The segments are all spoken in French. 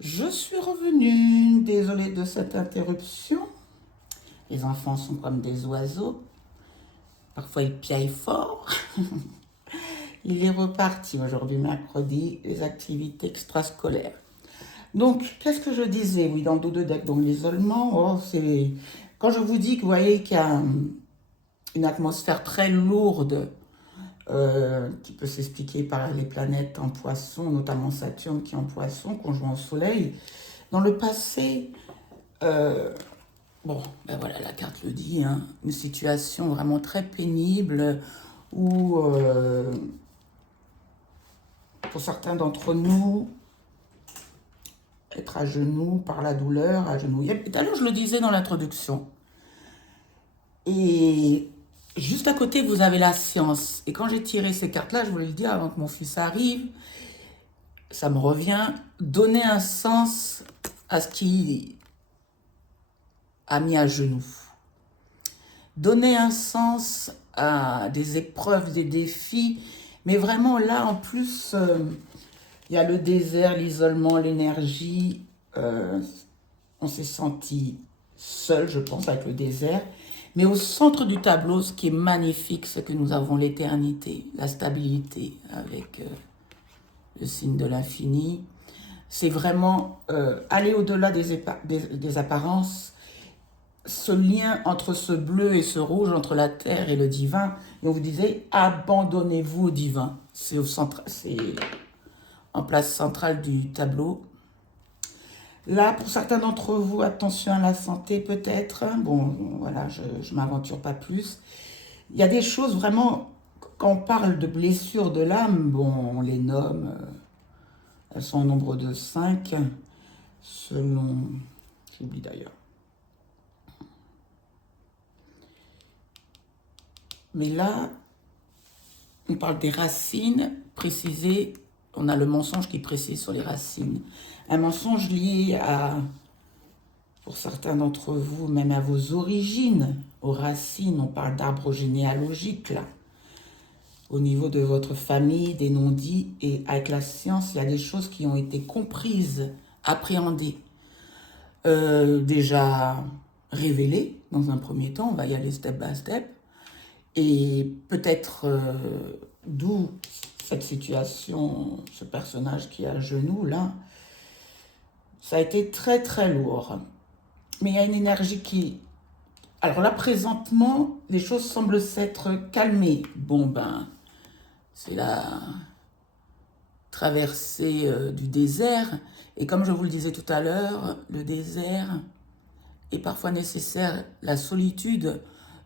Je suis revenue, désolée de cette interruption. Les enfants sont comme des oiseaux. Parfois ils piaillent fort. Il est reparti aujourd'hui, mercredi, les activités extrascolaires. Donc, qu'est-ce que je disais? Oui, dans le dos de deck, donc l'isolement, c'est... Quand je vous dis que vous voyez qu'il y a une atmosphère très lourde qui peut s'expliquer par les planètes en poisson, notamment Saturne qui est en poisson, conjoint au Soleil. Dans le passé, bon, ben voilà, la carte le dit, hein, une situation vraiment très pénible où, pour certains d'entre nous, être à genoux par la douleur, agenouillé. Tout à l'heure, je le disais dans l'introduction. Et juste à côté, vous avez la science. Et quand j'ai tiré ces cartes-là, je voulais le dire avant que mon fils arrive, ça me revient, donner un sens à ce qui a mis à genoux. Donner un sens à des épreuves, des défis, mais vraiment là, en plus, il y a le désert, l'isolement, l'énergie. On s'est senti seul, je pense, avec le désert. Mais au centre du tableau, ce qui est magnifique, c'est que nous avons l'éternité, la stabilité avec le signe de l'infini. C'est vraiment aller au-delà des apparences, ce lien entre ce bleu et ce rouge, entre la terre et le divin. Et on vous disait, abandonnez-vous au divin. C'est en place centrale du tableau. Là, pour certains d'entre vous, attention à la santé peut-être. Bon, voilà, je ne m'aventure pas plus. Il y a des choses vraiment, quand on parle de blessures de l'âme, bon, on les nomme, elles sont au nombre de 5, selon, j'oublie d'ailleurs. Mais là, on parle des racines précisées. On a le mensonge qui précise sur les racines. Un mensonge lié à, pour certains d'entre vous, même à vos origines, aux racines. On parle d'arbre généalogique, là. Au niveau de votre famille, des non-dits. Et avec la science, il y a des choses qui ont été comprises, appréhendées, déjà révélées dans un premier temps. On va y aller step by step. Et peut-être d'où cette situation, ce personnage qui est à genoux, là, ça a été très très lourd. Mais il y a une énergie qui... Alors là, présentement, les choses semblent s'être calmées. Bon, ben, c'est la traversée du désert. Et comme je vous le disais tout à l'heure, le désert est parfois nécessaire, la solitude,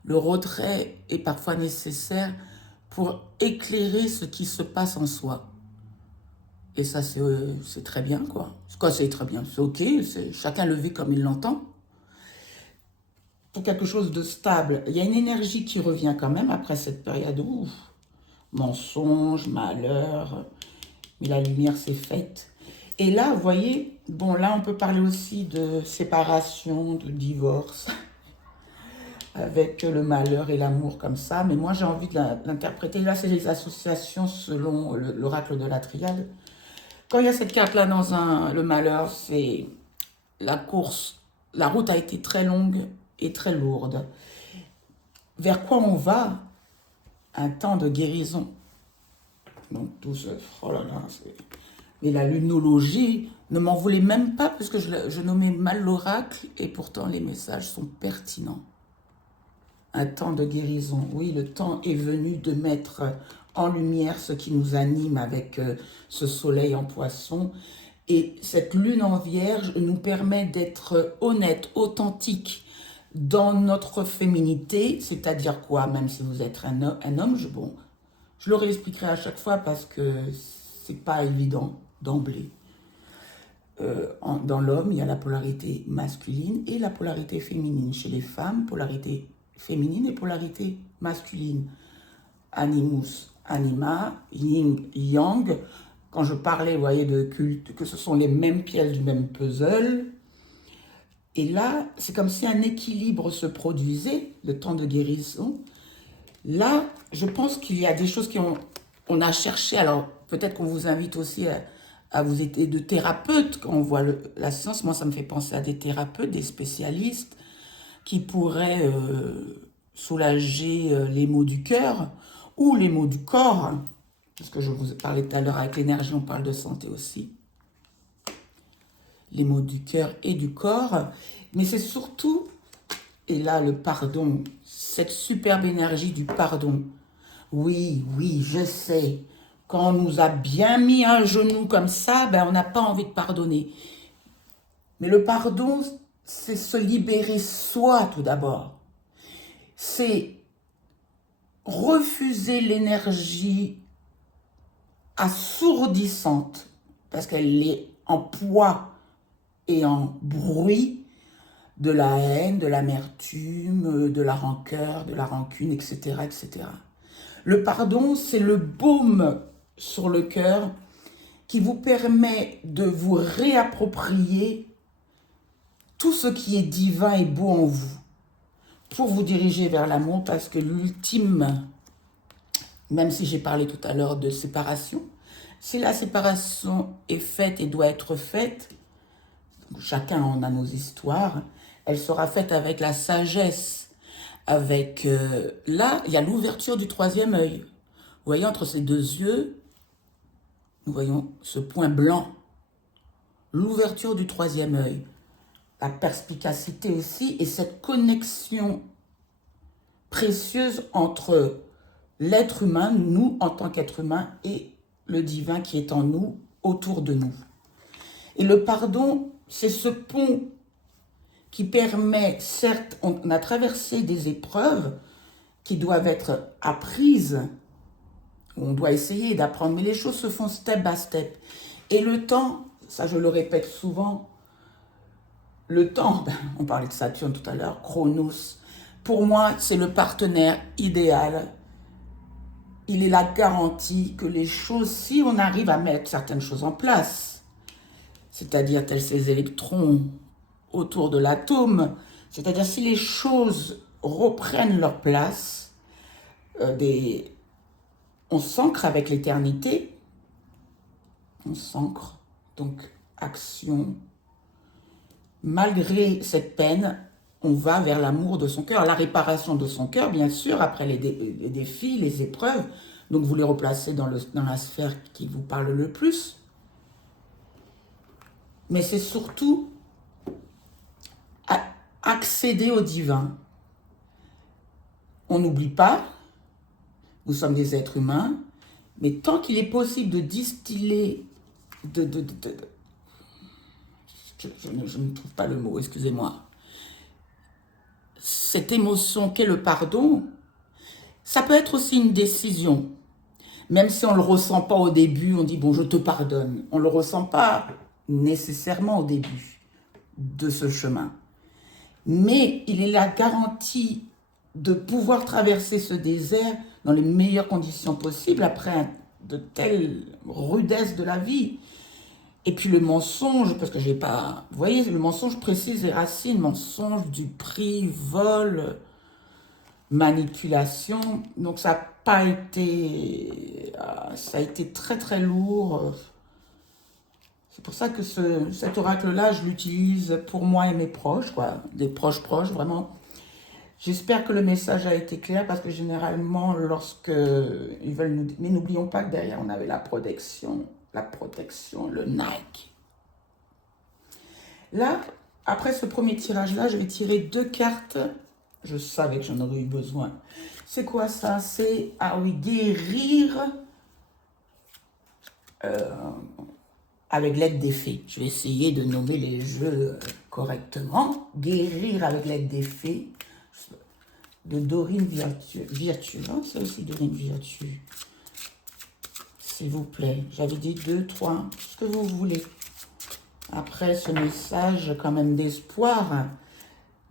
le retrait est parfois nécessaire pour éclairer ce qui se passe en soi. Et ça, c'est très bien, quoi. Quoi, c'est très bien, c'est ok, chacun le vit comme il l'entend. Pour quelque chose de stable, il y a une énergie qui revient quand même après cette période où mensonge, malheur, mais la lumière s'est faite. Et là, vous voyez, bon, là, on peut parler aussi de séparation, de divorce, avec le malheur et l'amour comme ça. Mais moi, j'ai envie de l'interpréter. Là, c'est les associations selon l'oracle de la triade. Quand il y a cette carte-là dans le malheur, c'est la course. La route a été très longue et très lourde. Vers quoi on va? Un temps de guérison. Donc tout ce... Oh là là, mais la lunologie, ne m'en voulez même pas parce que je nommais mal l'oracle et pourtant les messages sont pertinents. Un temps de guérison. Oui, le temps est venu de mettre en lumière ce qui nous anime avec ce soleil en poisson. Et cette lune en vierge nous permet d'être honnête, authentique dans notre féminité, c'est-à-dire quoi? Même si vous êtes un homme, je le réexpliquerai à chaque fois parce que c'est pas évident d'emblée. Dans l'homme, il y a la polarité masculine et la polarité féminine. Chez les femmes, polarité féminine et polarité masculine. Animus, anima, yin, yang. Quand je parlais, vous voyez, de culte, que ce sont les mêmes pièces du même puzzle. Et là, c'est comme si un équilibre se produisait, le temps de guérison. Là, je pense qu'il y a des choses on a cherché. Alors, peut-être qu'on vous invite aussi à vous aider de thérapeutes. Quand on voit la science, moi, ça me fait penser à des thérapeutes, des spécialistes qui pourraient soulager les maux du cœur ou les maux du corps. Parce que je vous ai parlé tout à l'heure, avec l'énergie, on parle de santé aussi. Les maux du cœur et du corps. Mais c'est surtout, et là, le pardon, cette superbe énergie du pardon. Oui, oui, je sais. Quand on nous a bien mis un genou comme ça, ben, on n'a pas envie de pardonner. Mais le pardon, c'est se libérer soi tout d'abord. C'est refuser l'énergie assourdissante, parce qu'elle est en poids et en bruit, de la haine, de l'amertume, de la rancœur, de la rancune, etc., etc. Le pardon, c'est le baume sur le cœur qui vous permet de vous réapproprier tout ce qui est divin et beau en vous pour vous diriger vers l'amour, parce que l'ultime, même si j'ai parlé tout à l'heure de séparation, si la séparation est faite et doit être faite, chacun en a nos histoires, elle sera faite avec la sagesse, avec... là, il y a l'ouverture du troisième œil. Vous voyez, entre ces deux yeux, nous voyons ce point blanc. L'ouverture du troisième œil. La perspicacité aussi, et cette connexion précieuse entre l'être humain, nous en tant qu'être humain, et le divin qui est en nous, autour de nous. Et le pardon, c'est ce pont qui permet, certes, on a traversé des épreuves qui doivent être apprises, on doit essayer d'apprendre, mais les choses se font step by step. Et le temps, ça je le répète souvent, le temps, on parlait de Saturne tout à l'heure, Chronos, pour moi, c'est le partenaire idéal. Il est la garantie que les choses, si on arrive à mettre certaines choses en place, c'est-à-dire tels ces électrons autour de l'atome, c'est-à-dire si les choses reprennent leur place, on s'ancre avec l'éternité, on s'ancre, donc action. Malgré cette peine, on va vers l'amour de son cœur, la réparation de son cœur, bien sûr, après les défis, les épreuves. Donc vous les replacez dans la sphère qui vous parle le plus. Mais c'est surtout accéder au divin. On n'oublie pas, nous sommes des êtres humains, mais tant qu'il est possible de distiller, je ne trouve pas le mot, excusez-moi, cette émotion qu'est le pardon, ça peut être aussi une décision. Même si on ne le ressent pas au début, on dit, bon, je te pardonne. On ne le ressent pas nécessairement au début de ce chemin. Mais il est la garantie de pouvoir traverser ce désert dans les meilleures conditions possibles après de telles rudesses de la vie. Et puis le mensonge, parce que j'ai pas... Vous voyez, le mensonge précise les racines, mensonge, du prix, vol, manipulation. Donc ça n'a pas été... Ça a été très très lourd. C'est pour ça que cet oracle-là, je l'utilise pour moi et mes proches, quoi. Des proches, vraiment. J'espère que le message a été clair, parce que généralement, lorsque ils veulent nous... Mais n'oublions pas que derrière, on avait la protection, le Nike. Là, après ce premier tirage-là, je vais tirer 2 cartes. Je savais que j'en aurais eu besoin. C'est quoi ça? C'est, ah oui, guérir avec l'aide des fées. Je vais essayer de nommer les jeux correctement. Guérir avec l'aide des fées. De Dorine Virtue. Hein, c'est aussi Dorine Virtue. S'il vous plaît. J'avais dit 2, 3, ce que vous voulez. Après ce message quand même d'espoir,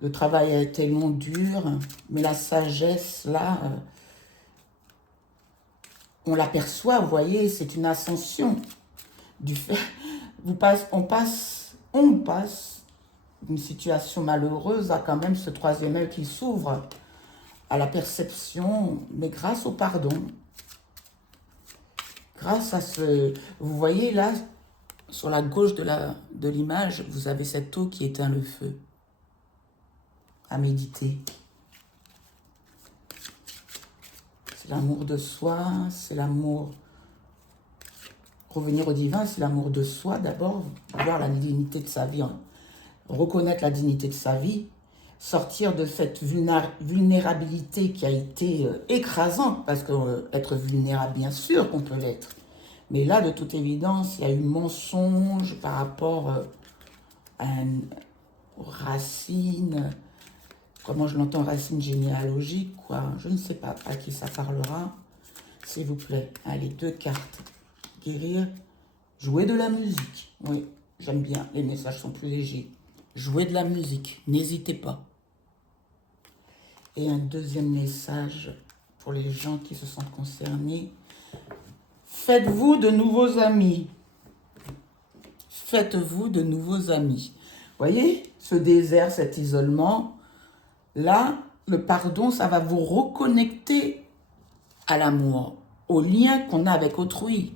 le travail a été long, dur, mais la sagesse, là, on l'aperçoit, vous voyez, c'est une ascension. Du fait, on passe d'une situation malheureuse à quand même ce troisième œil qui s'ouvre, à la perception, mais grâce au pardon. Grâce à ce... Vous voyez là, sur la gauche de l'image, vous avez cette eau qui éteint le feu. À méditer. C'est l'amour de soi, c'est l'amour... Revenir au divin, c'est l'amour de soi d'abord, voir la dignité de sa vie, reconnaître la dignité de sa vie, sortir de cette vulnérabilité qui a été écrasante, parce que être vulnérable, bien sûr qu'on peut l'être. Mais là, de toute évidence, il y a eu mensonge par rapport aux racines, comment je l'entends, racines généalogiques, quoi. Je ne sais pas à qui ça parlera. S'il vous plaît, allez, 2 cartes. Guérir, jouer de la musique. Oui, j'aime bien, les messages sont plus légers. Jouer de la musique, n'hésitez pas. Et un deuxième message pour les gens qui se sentent concernés. Faites-vous de nouveaux amis. Faites-vous de nouveaux amis. Voyez, ce désert, cet isolement, là, le pardon, ça va vous reconnecter à l'amour, au lien qu'on a avec autrui.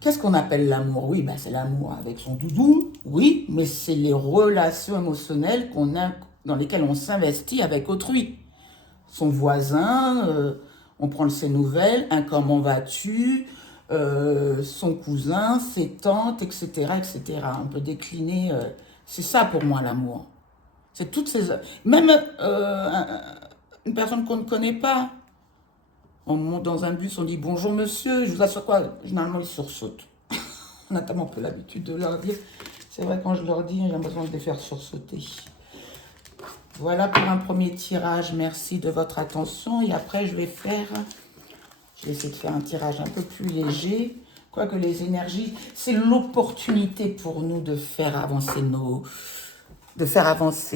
Qu'est-ce qu'on appelle l'amour? Oui, ben c'est l'amour avec son doudou, oui, mais c'est les relations émotionnelles qu'on a, dans lesquelles on s'investit avec autrui. Son voisin, on prend de ses nouvelles, un comment vas-tu, son cousin, ses tantes, etc., etc. On peut décliner, c'est ça pour moi l'amour. C'est toutes ces... Même une personne qu'on ne connaît pas, on monte dans un bus, on dit « Bonjour monsieur, je vous assure quoi ?» Généralement, ils sursautent. On a tellement peu l'habitude de leur dire. C'est vrai, quand je leur dis, j'ai besoin de les faire sursauter. Voilà pour un premier tirage. Merci de votre attention. Et après, je vais essayer de faire un tirage un peu plus léger. Quoique les énergies, c'est l'opportunité pour nous de faire avancer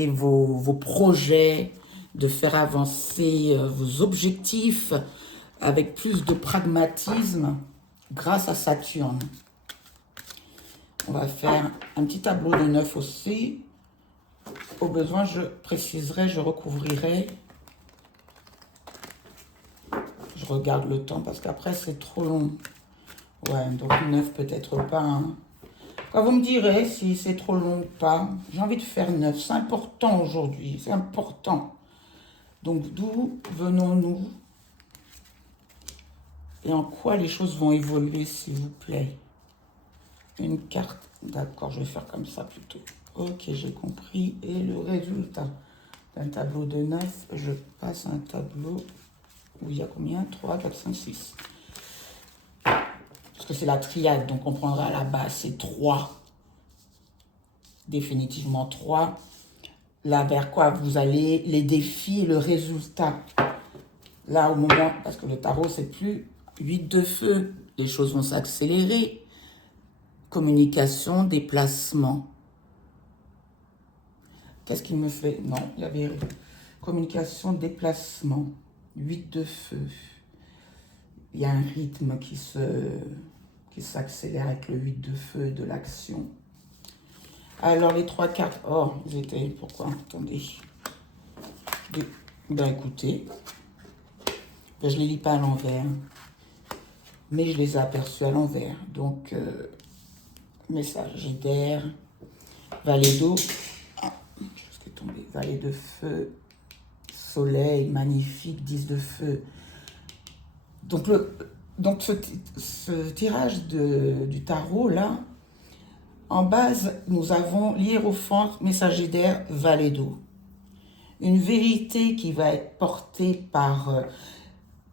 vos projets, de faire avancer vos objectifs avec plus de pragmatisme grâce à Saturne. On va faire un petit tableau de 9 aussi. Au besoin, je préciserai, je recouvrirai. Je regarde le temps parce qu'après, c'est trop long. Ouais, donc 9 peut-être pas. Hein. Quand vous me direz si c'est trop long ou pas, j'ai envie de faire 9. C'est important aujourd'hui, c'est important. Donc d'où venons-nous? Et en quoi les choses vont évoluer, s'il vous plaît? Une carte, d'accord, je vais faire comme ça plutôt. Ok, j'ai compris. Et le résultat d'un tableau de 9, je passe un tableau où il y a combien? 3, 4, 5, 6. Parce que c'est la triade, donc on prendra à la base, c'est 3. Définitivement 3. Là, vers quoi vous allez, les défis et le résultat. Là, au moment, parce que le tarot, c'est plus 8 de feu. Les choses vont s'accélérer. Communication, déplacement. Qu'est-ce qu'il me fait? Non, il y avait communication, déplacement. 8 de feu. Il y a un rythme qui s'accélère avec le 8 de feu de l'action. Alors, les 3 cartes... Oh, ils étaient... Pourquoi? Attendez. Ben, écoutez. Ben, je ne les lis pas à l'envers. Mais je les ai aperçus à l'envers. Donc... message d'air, vallée d'eau, vallée de feu, soleil, magnifique, 10 de feu. Donc, ce tirage du tarot, là, en base, nous avons l'hiérophant, messager d'air, vallée d'eau. Une vérité qui va être portée par...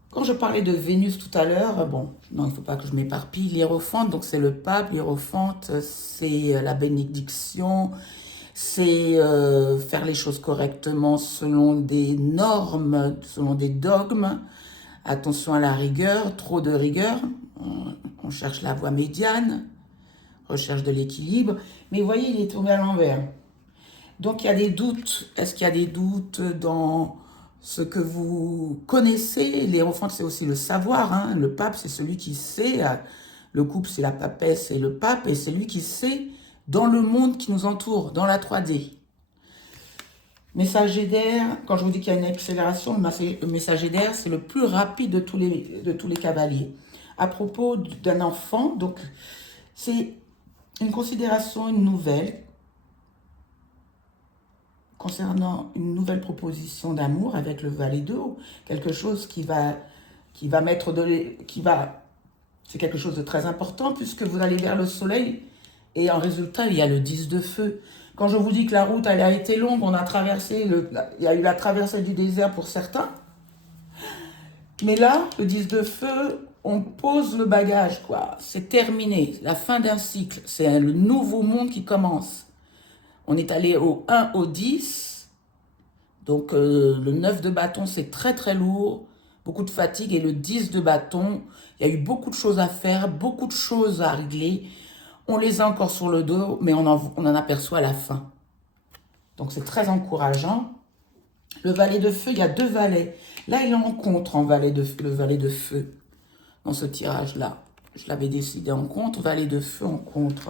Quand je parlais de Vénus tout à l'heure, bon, non, il ne faut pas que je m'éparpille. L'hiérophante, donc c'est le pape. L'hiérophante, c'est la bénédiction. C'est faire les choses correctement selon des normes, selon des dogmes. Attention à la rigueur, trop de rigueur. On cherche la voie médiane, recherche de l'équilibre. Mais vous voyez, il est tourné à l'envers. Donc il y a des doutes. Est-ce qu'il y a des doutes dans... ce que vous connaissez? L'hiérophante, c'est aussi le savoir. Hein. Le pape, c'est celui qui sait. Le couple, c'est la papesse et le pape. Et c'est lui qui sait dans le monde qui nous entoure, dans la 3D. Messager d'air, quand je vous dis qu'il y a une accélération, le messager d'air, c'est le plus rapide de tous les cavaliers. À propos d'un enfant, donc c'est une considération, une nouvelle, concernant une nouvelle proposition d'amour avec le valet d'eau, quelque chose qui va mettre c'est quelque chose de très important puisque vous allez vers le soleil et en résultat, il y a le 10 de feu. Quand je vous dis que la route, elle a été longue, on a traversé, il y a eu la traversée du désert pour certains, mais là, le 10 de feu, on pose le bagage, quoi. C'est terminé, la fin d'un cycle, c'est le nouveau monde qui commence. On est allé au 1 au 10, donc le 9 de bâton, c'est très très lourd, beaucoup de fatigue, et le 10 de bâton, il y a eu beaucoup de choses à faire, beaucoup de choses à régler. On les a encore sur le dos, mais on en aperçoit la fin. Donc c'est très encourageant. Le valet de feu, il y a 2 valets. Là, il en contre en le valet de feu, dans ce tirage-là. Je l'avais décidé en contre, valet de feu en contre.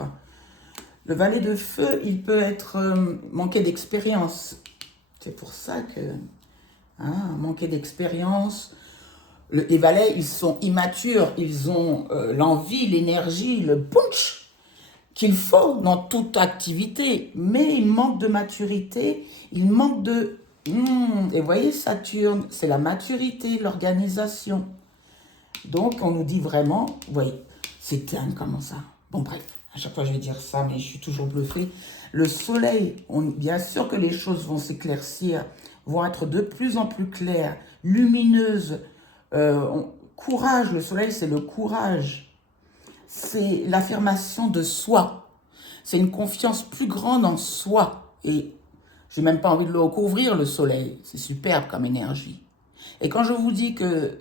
Le valet de feu, il peut être manqué d'expérience. C'est pour ça que, manqué d'expérience. Les valets, ils sont immatures, ils ont l'envie, l'énergie, le punch qu'il faut dans toute activité, mais ils manquent de maturité, ils manquent de... Et vous voyez, Saturne, c'est la maturité, l'organisation. Donc, on nous dit vraiment, vous voyez, c'est dingue comment ça. Bon, bref, à chaque fois je vais dire ça, mais je suis toujours bluffée. Le soleil, bien sûr que les choses vont s'éclaircir, vont être de plus en plus claires, lumineuses. Courage, le soleil, c'est le courage. C'est l'affirmation de soi. C'est une confiance plus grande en soi. Et j'ai même pas envie de le recouvrir, le soleil. C'est superbe comme énergie. Et quand je vous dis que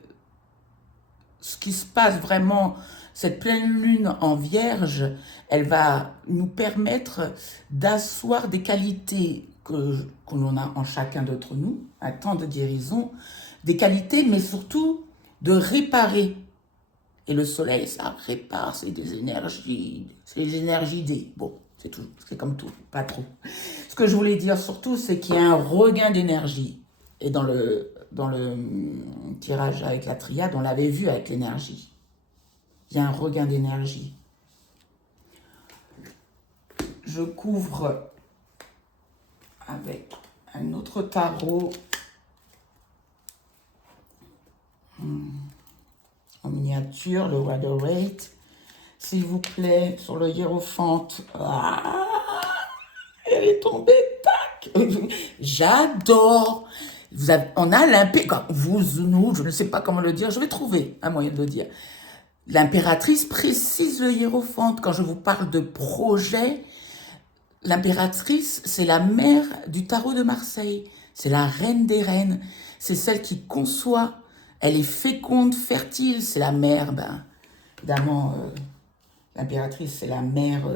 ce qui se passe vraiment, cette pleine lune en vierge, elle va nous permettre d'asseoir des qualités que l'on a en chacun d'entre nous, un temps de guérison, des qualités, mais surtout de réparer. Et le soleil, ça répare, c'est des énergies, c'est les énergies des... Bon, c'est tout, c'est comme tout, pas trop. Ce que je voulais dire surtout, c'est qu'il y a un regain d'énergie. Et dans le tirage avec la triade, on l'avait vu avec l'énergie. Il y a un regain d'énergie. Je couvre avec un autre tarot en miniature, le Water-Rate. S'il vous plaît, sur le hiérophante. Elle est tombée, tac. J'adore. On a nous, je ne sais pas comment le dire, je vais trouver un moyen de le dire. L'impératrice précise le hiérophante. Quand je vous parle de projet, l'impératrice, c'est la mère du tarot de Marseille. C'est la reine des reines. C'est celle qui conçoit. Elle est féconde, fertile. C'est la mère, évidemment, l'impératrice, c'est la mère,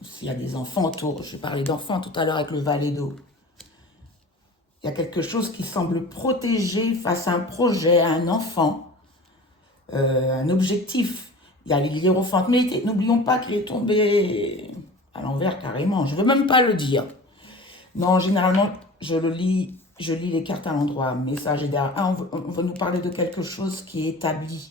s'il y a des enfants autour. Je parlais d'enfants tout à l'heure avec le valet d'eau. Il y a quelque chose qui semble protégé face à un projet, à un enfant, un objectif. Il y a l'hiérophante, mais n'oublions pas qu'il est tombé à l'envers carrément. Je ne veux même pas le dire. Non, généralement, je lis les cartes à l'endroit. Message et derrière. On va nous parler de quelque chose qui est établi.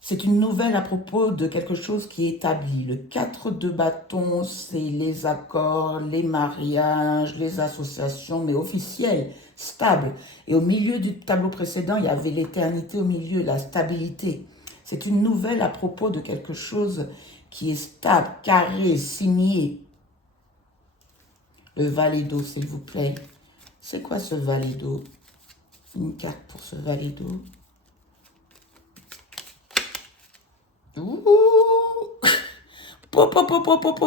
C'est une nouvelle à propos de quelque chose qui est établi. Le 4 de bâton, c'est les accords, les mariages, les associations, mais officielles, stables. Et au milieu du tableau précédent, il y avait l'éternité au milieu, la stabilité. C'est une nouvelle à propos de quelque chose qui est stable, carré, signé. Le valet d'eau, s'il vous plaît. C'est quoi ce valet d'eau? Une carte pour ce valet d'eau.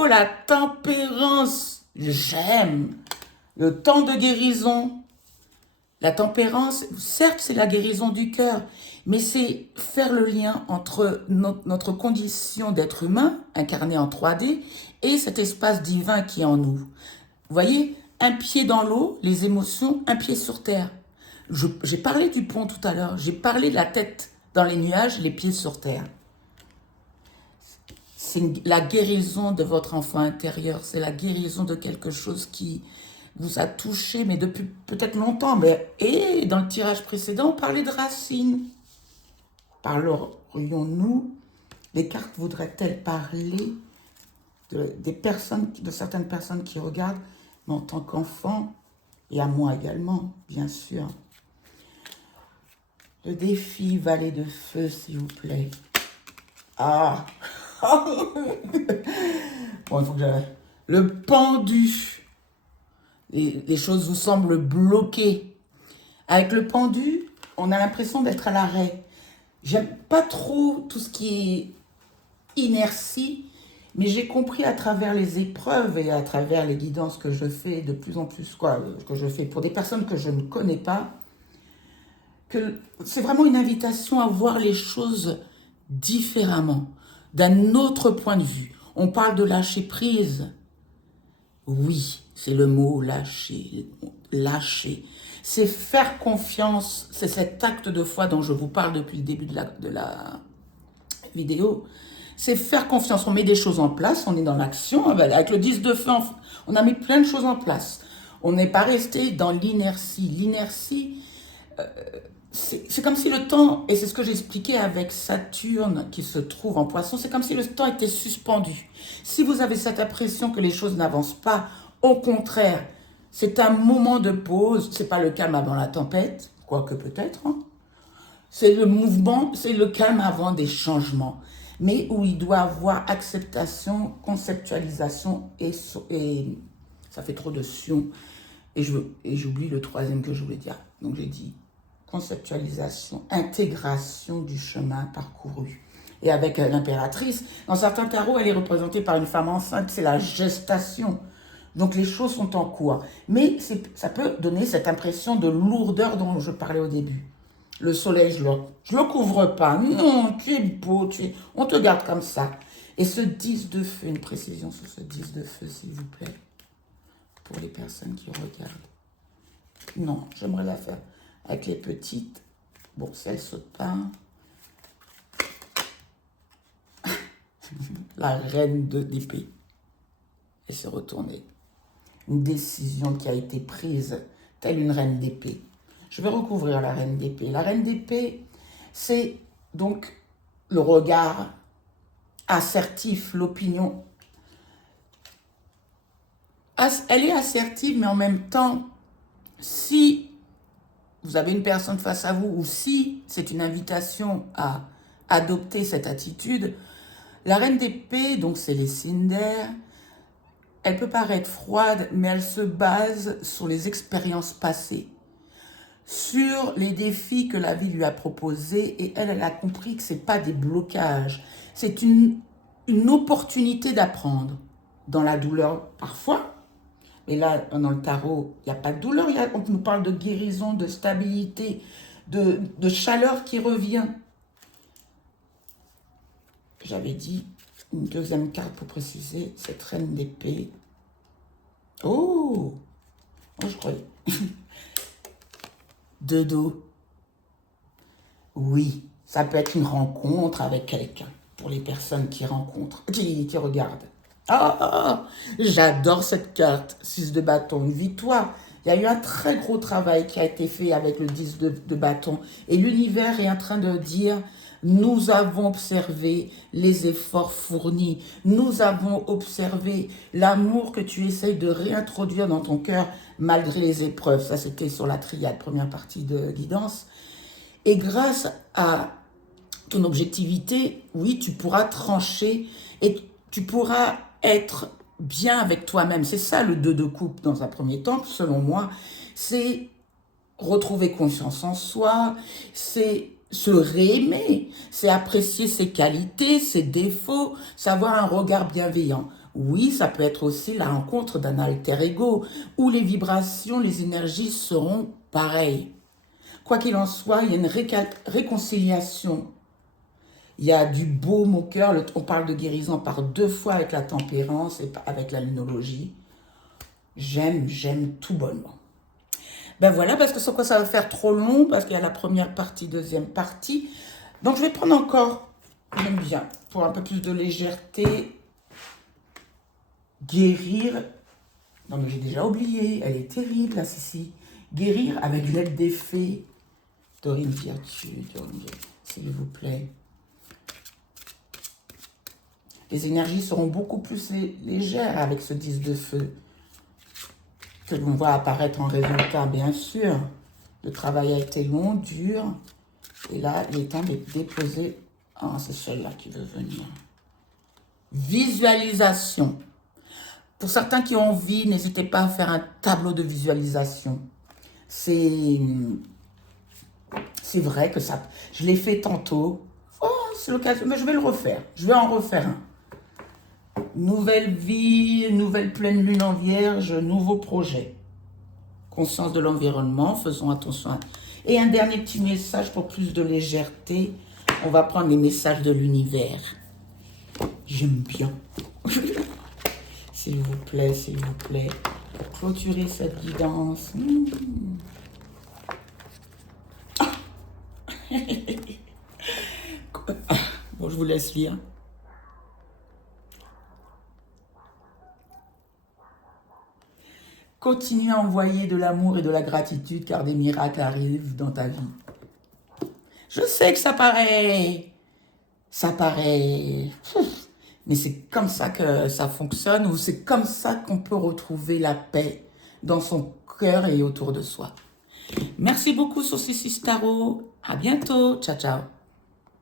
La tempérance, j'aime. Le temps de guérison. La tempérance, certes, c'est la guérison du cœur, mais c'est faire le lien entre notre condition d'être humain, incarné en 3D, et cet espace divin qui est en nous. Vous voyez, un pied dans l'eau, les émotions, un pied sur terre. J'ai parlé du pont tout à l'heure, j'ai parlé de la tête dans les nuages, les pieds sur terre. C'est la guérison de votre enfant intérieur, c'est la guérison de quelque chose qui vous a touché, mais depuis peut-être longtemps. Et dans le tirage précédent, on parlait de racines. Parlerions-nous? Les cartes voudraient-elles parler des personnes, de certaines personnes qui regardent, mais en tant qu'enfant, et à moi également, bien sûr. Le défi Vallée de Feu, s'il vous plaît. Ah. Bon, il faut que j'arrête. Le pendu. Les choses vous semblent bloquées. Avec le pendu, on a l'impression d'être à l'arrêt. J'aime pas trop tout ce qui est inertie, mais j'ai compris à travers les épreuves et à travers les guidances que je fais de plus en plus, que je fais pour des personnes que je ne connais pas, que c'est vraiment une invitation à voir les choses différemment, d'un autre point de vue. On parle de lâcher prise. Oui, c'est le mot lâcher. Lâcher. C'est faire confiance, c'est cet acte de foi dont je vous parle depuis le début de la vidéo. C'est faire confiance, on met des choses en place, on est dans l'action. Avec le 10 de feu, on a mis plein de choses en place. On n'est pas resté dans l'inertie. L'inertie, c'est comme si le temps, et c'est ce que j'expliquais avec Saturne qui se trouve en Poisson, c'est comme si le temps était suspendu. Si vous avez cette impression que les choses n'avancent pas, au contraire, c'est un moment de pause, c'est pas le calme avant la tempête, quoique peut-être, hein. C'est le mouvement, c'est le calme avant des changements, mais où il doit avoir acceptation, conceptualisation et ça fait trop de sion. Et j'oublie le troisième que je voulais dire. Donc j'ai dit conceptualisation, intégration du chemin parcouru. Et avec l'impératrice, dans certains tarots, elle est représentée par une femme enceinte, c'est la gestation. Donc les choses sont en cours. Mais ça peut donner cette impression de lourdeur dont je parlais au début. Le soleil, je le couvre pas. Non, tu es beau, on te garde comme ça. Et ce 10 de feu, une précision sur ce 10 de feu, s'il vous plaît, pour les personnes qui regardent. Non, j'aimerais la faire avec les petites. Bon, si elles ne sautent pas. La reine d'épée. Elle s'est retournée. Une décision qui a été prise, telle une reine d'épée. Je vais recouvrir la reine d'épée. La reine d'épée, c'est donc le regard assertif, l'opinion. Elle est assertive, mais en même temps, si vous avez une personne face à vous, ou si c'est une invitation à adopter cette attitude, la reine d'épée, donc c'est les Cinder, elle peut paraître froide, mais elle se base sur les expériences passées, sur les défis que la vie lui a proposés, et elle a compris que ce n'est pas des blocages, c'est une opportunité d'apprendre, dans la douleur parfois. Et là, dans le tarot, il n'y a pas de douleur, on nous parle de guérison, de stabilité, de chaleur qui revient. J'avais dit une deuxième carte pour préciser, cette reine d'épée. Oh, je croyais. De dos. Oui, ça peut être une rencontre avec quelqu'un, pour les personnes qui rencontrent, qui regardent. Ah, j'adore cette carte, 6 de bâton, une victoire. Il y a eu un très gros travail qui a été fait avec le 10 de bâton. Et l'univers est en train de dire, nous avons observé les efforts fournis. Nous avons observé l'amour que tu essayes de réintroduire dans ton cœur malgré les épreuves. Ça, c'était sur la triade, première partie de guidance. Et grâce à ton objectivité, oui, tu pourras trancher et tu pourras être bien avec toi-même. C'est ça le 2 de coupe dans un premier temps, selon moi. C'est retrouver confiance en soi, c'est se réaimer, c'est apprécier ses qualités, ses défauts, savoir un regard bienveillant. Oui, ça peut être aussi la rencontre d'un alter ego, où les vibrations, les énergies seront pareilles. Quoi qu'il en soit, il y a une réconciliation. Il y a du baume au cœur. On parle de guérison par 2 fois avec la tempérance et avec la lunologie. J'aime tout bonnement. Ben voilà, parce que sans quoi ça va faire trop long, parce qu'il y a la première partie, deuxième partie. Donc je vais prendre encore, j'aime bien, pour un peu plus de légèreté, guérir. Non mais j'ai déjà oublié, elle est terrible la Sissi. Guérir avec l'aide des fées. Dorine Virtue, s'il vous plaît. Les énergies seront beaucoup plus légères avec ce 10 de feu que l'on voit apparaître en résultat, bien sûr. Le travail a été long, dur. Et là, il est temps de déposer... Ah, c'est celle-là qui veut venir. Visualisation. Pour certains qui ont envie, n'hésitez pas à faire un tableau de visualisation. C'est vrai que ça... Je l'ai fait tantôt. Oh, c'est l'occasion. Mais je vais le refaire. Je vais en refaire un. Nouvelle vie, nouvelle pleine lune en vierge, nouveau projet. Conscience de l'environnement, faisons attention. Et un dernier petit message pour plus de légèreté. On va prendre les messages de l'univers. J'aime bien. S'il vous plaît, pour clôturer cette guidance. Bon, je vous laisse lire. Continue à envoyer de l'amour et de la gratitude car des miracles arrivent dans ta vie. Je sais que ça paraît, mais c'est comme ça que ça fonctionne ou c'est comme ça qu'on peut retrouver la paix dans son cœur et autour de soi. Merci beaucoup, Solstice Tarot. À bientôt. Ciao, ciao.